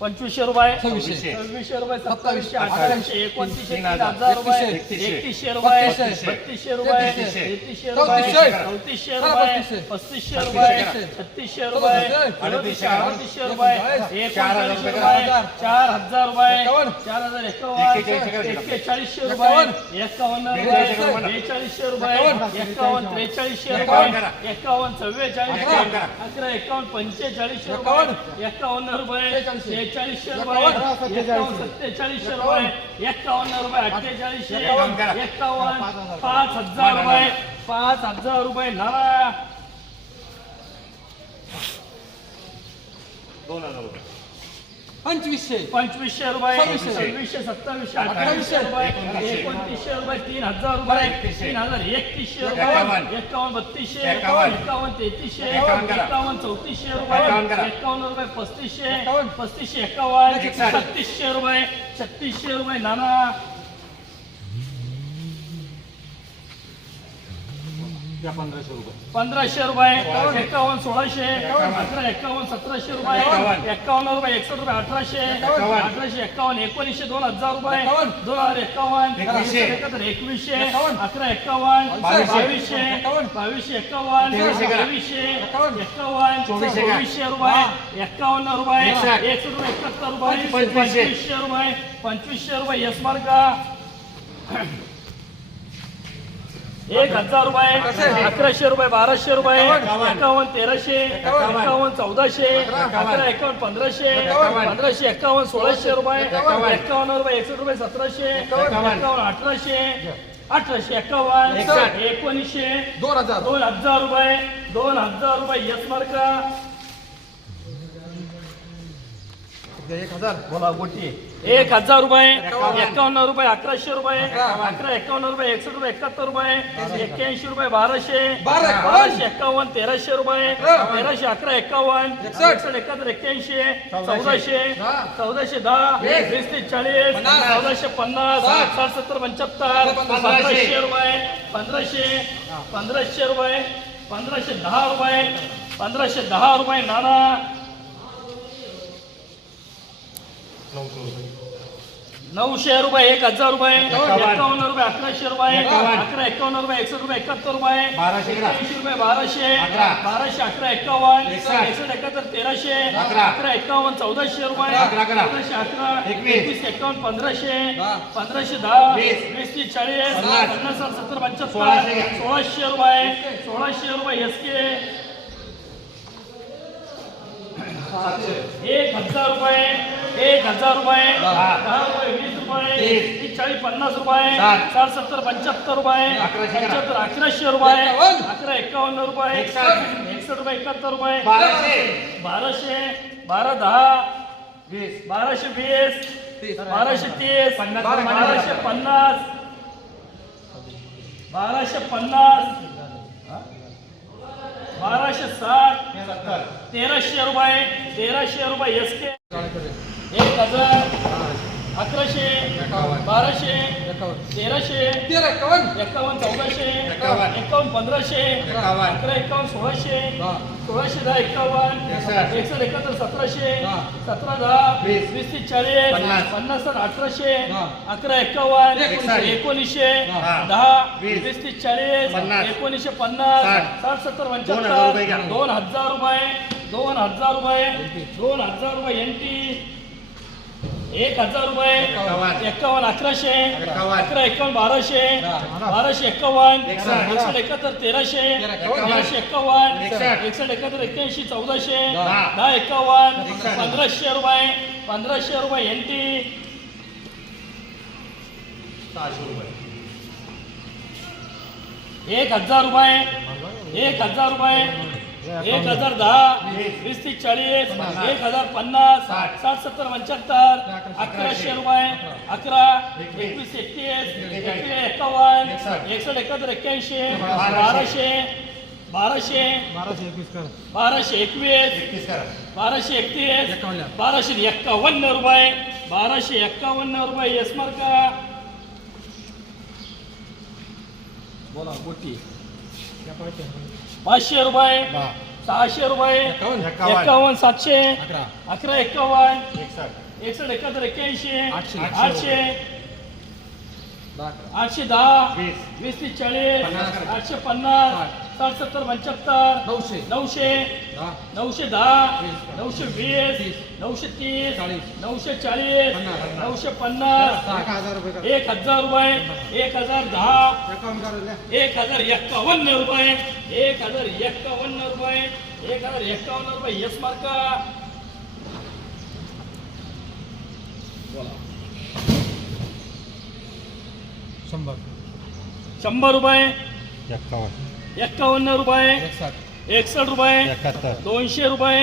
पंचवीसशे रुपये. सव्वीसशे. सव्वीसशे रुपये सत्तावीसशे, अठ्ठावीसशे. एकोणतीसशे तीन हजार. रुपये. एकतीसशे. रुपये. बत्तीसशे. रुपये. तेहतीसशे. रुपये. चौतीसशे. रुपये. पस्तीसशे. रुपये. छत्तीसशे. रुपये. अडतीसशे अडतीसशे रुपये. एकोणचाळीस. एकोणचाळीसशे चार रुपये. हजार. चार हजार रुपये. चार हजार एकावन्न. एक्केचाळीसशे रुपये. एकावन्न. बेचाळीसशे. रुपये रुपये. बेचाळीसशे रुपये. एकावन्न. त्रेचाळीसशे. रुपये. एकावन्न. चव्वेचाळीसशे. अकरा. एकावन्न. पंचेचाळीसशे एकावन्न. रुपये. एकावन्न. रुपये. एकावन्न. रुपये. एकावन्न सत्तेचाळीसशे रुपये. एकावन्न रुपये अठ्ठेचाळीसशे. एकावन्न पाच हजार रुपये. पाच हजार रुपये. नारा पंचवीसशे. पंचवीसशे रुपये. सव्वीसशे. सव्वीसशे सत्तावीसशे अठ्ठावीसशे रुपये. एकोणतीसशे. रुपये तीन हजार रुपये. तीन हजार एकतीसशे रुपये. एकावन्न. बत्तीसशे. एकावन्न. एकावन्न तेहतीसशे. एकावन्न करा. एकावन्न चौतीसशे एकावन्न रुपये करा. एकावन्न रुपये पस्तीसशे. एकावन्न. पस्तीसशे एकावन्न. छत्तीसशे रुपये. छत्तीसशे रुपये नाना. पंधराशे रुपये एकावन्न सोळाशे अकरा एकावन्न सतराशे रुपये एकावन्न. रुपये एकसष्ट रुपये अठराशे. अठराशे एकावन्न एकोणीसशे दोन हजार रुपये. दोन हजार एकावन्न एकवीसशे. एकाहत्तर एकवीसशे एकावन्न. अकरा एकावन्न बावीसशे. बावीसशे एकावन्न. बावीसशे एकावन्न चोवीसशे रुपये एकावन्न रुपये एकसष्ट. रुपये एकाहत्तर रुपये पंचवीसशे. रुपये पंचवीसशे रुपये यस मार्का एक हजार रुपये अकराशे रुपये बाराशे रुपये एकावन्न. तेराशे एकावन्न. चौदाशे अकरा एकावन्न पंधराशे पंधराशे एकावन्न सोळाशे रुपये एकावन्न. रुपये एकसष्ट रुपये सतराशे एकावन्न. अठराशे अठराशे एकावन्न एकोणीसशे दोन हजार. दोन हजार रुपये दोन हजार रुपये यस मार्का. एक हजार बोला गोटी एक हजार रुपये एकावन्न रुपये अकराशे रुपये अकरा एकावन्न रुपये एकसष्ट रुपये एकाहत्तर रुपये एक्क्याऐंशी रुपये बाराशे बारा. बाराशे एकावन्न तेराशे रुपये तेराशे अकरा एकसष्ट. एकसष्ट एकाहत्तर एक्क्याऐंशी चौदाशे. चौदाशे दहा वीस. ते चाळीस. चौदाशे पन्नास साठ. सत्तर पंच्याहत्तर. पंधराशे रुपये पंधराशे पंधराशे रुपये पंधराशे दहा रुपये पंधराशे दहा रुपये नाना नऊशे रुपये एक हजार रुपये एकावन्न रुपये अकराशे रुपये अकरा एकावन्न रुपये एकसष्ट रुपये एकाहत्तर रुपये बाराशे रुपये बाराशे. बाराशे अकरा एकावन्न एकसष्ट. एकाहत्तर तेराशे अकरा. एकावन्न चौदाशे रुपये. चौदाशे अकरा एकवीस. एकावन्न पंधराशे. पंधराशे दहा वीस. तीस चाळीस पन्नास. सत्तर पंच्याहत्तर सोळाशे. सोळाशे रुपये सोळाशे रुपये एस के एक हजार रुपये एक हजार रुपये. दहा रुपये वीस रुपये. तीस. चाळीस पन्नास रुपये. साठ. साठ सत्तर पंच्याहत्तर रुपये. पंच्याहत्तर अकराशे रुपये. अकरा एकावन्न रुपये. एकसष्ट. रुपये एकाहत्तर रुपये. बाराशे. बारा दहा. वीस. बाराशे वीस. बाराशे तीस. बाराशे पन्नास. बाराशे पन्नास. बाराशे साठ. तेराशे रुपये तेराशे रुपये एस के एक हजार अकराशे. बाराशे तेराशे तेरा एकावन्न एकावन्न चौदाशे एकावन्न. पंधराशे. अकरा एकावन्न सोळाशे. सोळाशे दहा एकावन्न एकसष्ट. एकाहत्तर सतराशे. सतरा दहा वीस. तीस चाळीस पन्नास. अठराशे. अकरा एकावन्न एकोणीसशे. दहा. वीस. तीस चाळीस. एकोणीसशे पन्नास साठ. सत्तर पंच्याहत्तर. दोन हजार रुपये दोन हजार रुपये दोन हजार रुपये एन टी एक हजार रुपये एकावन्न. एकावन्न अकराशे. अकरा एकावन्न बाराशे. बाराशे एकावन्न एकसष्ट. एकाहत्तर तेराशे. तेराशे एकावन्न एकसष्ट. एकाहत्तर एक्क्याऐंशी चौदाशे दहा. एकसष्ट. पंधराशे रुपये पंधराशे रुपये एन टी सहाशे रुपये एक हजार रुपये एक हजार रुपये एक हजार दहा वीस तीस चाळीस एक हजार पन्नास साठ सत्तर पंच्याहत्तर अकराशे रुपये अकरा एकवीस एकतीस एकवीस एकावन्न एकसष्ट एकाहत्तर एक्क्याऐंशी बाराशे बाराशे बाराशे एकवीस बाराशे एकवीस एकतीस बाराशे एकतीस एकावन्न. बाराशे एक्कावन्न रुपये बाराशे एक्कावन्न रुपये यस का बोला गोटी पाचशे रुपये. सहाशे रुपये. एकावन्न. एक्कावन्न सातशे. अकरा. एक्कावन्न एकसष्ट एकाहत्तर एक्क्याऐंशी. आठशे. आठशे. दहा. वीस. तीस चाळीस. आठशे पन्नास. सत्तर पंच्याहत्तर नऊशे. नऊशे नऊशे दहा वीस. नऊशे वीस तीस. नऊशे तीस. नऊशे चाळीस. नऊशे पन्नास एक हजार रुपये एक हजार रुपये एक हजार दहा एक हजार एक्कावन्न रुपये एक हजार एक्कावन्न रुपये एक हजार एक्कावन्न रुपये. यस मार्का. शंभर. शंभर रुपये. एकावन्न एक्कावन्न रुपये एकसष्ट एकसष्ट रुपये दोनशे रुपये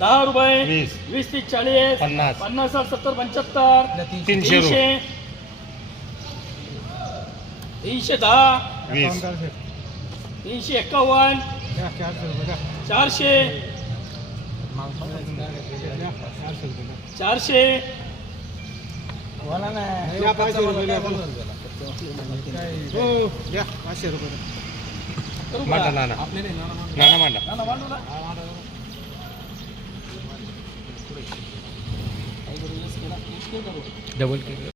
दहा रुपये वीस. तीस चाळीस पन्नास. पन्नास सत्तर पंच्याहत्तर तीनशे. तीनशे तीनशे दहा तीनशे एक्कावन्न चारशे चारशे. चारशे. पाचशे रुपये हो द्या पाचशे रुपये करू मांडा? नाना. नाना मांडू. डबल